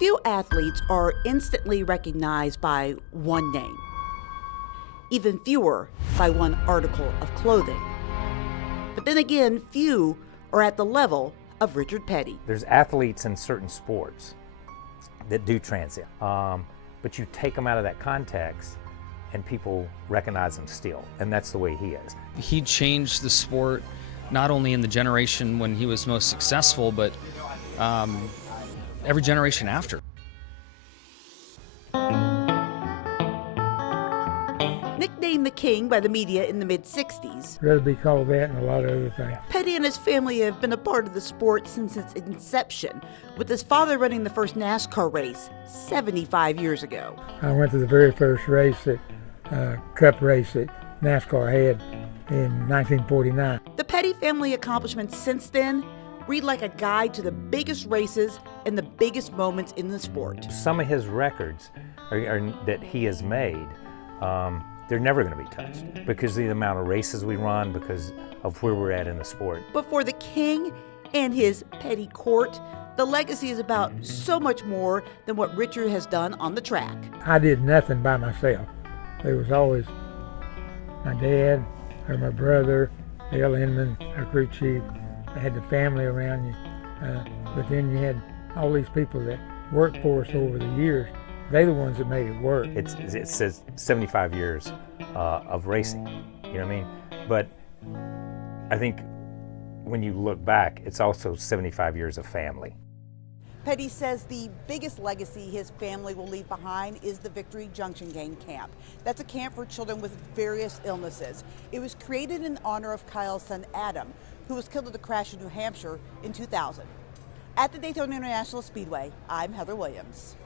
Few athletes are instantly recognized by one name, even fewer by one article of clothing. But then again, few are at the level of Richard Petty. There's athletes in certain sports that do transcend, but you take them out of that context and people recognize them still, and that's the way he is. He changed the sport not only in the generation when he was most successful, but every generation after. Nicknamed the King by the media in the mid-60s, I'd rather be called that and a lot of other things. Petty and his family have been a part of the sport since its inception, with his father running the first NASCAR race 75 years ago. I went to the very first race, Cup race that NASCAR had in 1949. The Petty family accomplishments since then read like a guide to the biggest races and the biggest moments in the sport. Some of his records that he has made, they're never going to be touched because of the amount of races we run, because of where we're at in the sport. But for the King and his Petty court, the legacy is about so much more than what Richard has done on the track. I did nothing by myself. There was always my dad or my brother, Dale Inman, our crew chief. I had the family around you, but then you had all these people that worked for us over the years. They're the ones that made it work. It says 75 years of racing, you know what I mean? But I think when you look back, it's also 75 years of family. Petty says the biggest legacy his family will leave behind is the Victory Junction Gang Camp. That's a camp for children with various illnesses. It was created in honor of Kyle's son Adam, who was killed in a crash in New Hampshire in 2000. At the Daytona International Speedway, I'm Heather Williams.